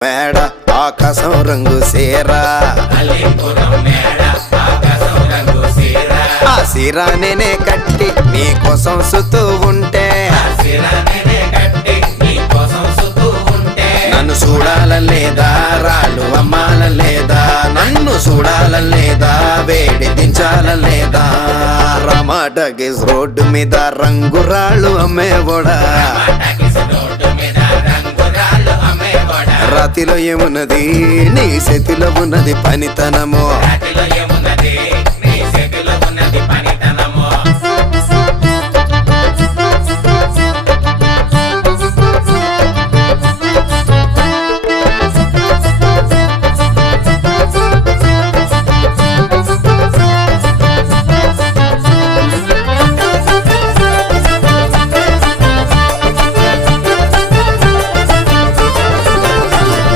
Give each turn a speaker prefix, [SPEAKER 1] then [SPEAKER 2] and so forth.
[SPEAKER 1] మేడ ఆకాశం రంగు సీరా ఆ సీరా నేనే కట్టి నీ కోసం సుతూ ఉంటే. నన్ను చూడాల లేదా రాళ్ళు అమ్మాల లేదా నన్ను చూడాల లేదా వేడి దించాల లేదా రమాటగిస్ రోడ్డు మీద రంగు రాళ్ళు అమ్మేవోడా? రాతిలో ఏమున్నది? నీ చేతిలో ఉన్నది పనితనము.